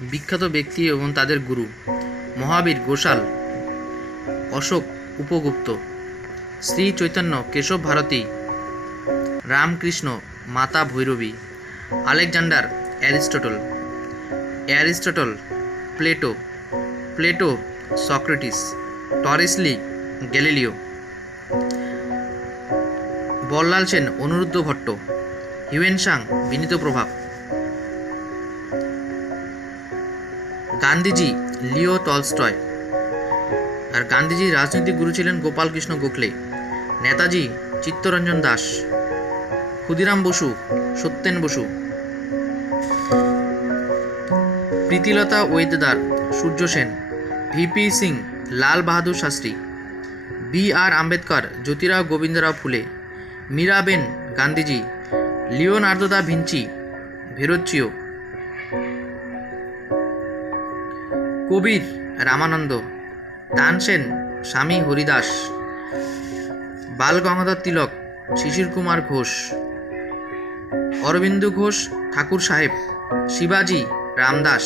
বিখ্যাত ব্যক্তি এবং তাদের গুরু, মহাবীর Ghoshal Ashok Upagupta, Shri Chaitanya Keshab Bharati, Ramakrishna Mata Bhairavi, Alexander Aristotle Aristotle, Plato Plato, Socrates Torricelli Galileo, Ballal Sen, Anuruddha Bhatta Hiuen Tsang বিনীত প্রভাব। Gandhiji, Leo Tolstoy. আর গান্ধীজির রাজনৈতিক গুরু ছিলেন Gopalkrishna Gokhale. Netaji Chittaranjan Das. Khudiram Basu, Satyen Basu. Pritilata Waddedar, Surya Sen. VP Singh, Lal Bahadur Shastri. B R Ambedkar, Jyotirao Govindrao Phule. Mirabehn Gandhiji. Leonardo da Vinci, Verrocchio. Kabir Ramananda Tansen Swami Haridas, Bal Gangadhar তিলক, শিশির কুমার ঘোষ, অরবিন্দু ঘোষ ঠাকুর সাহেব, শিবাজি রামদাস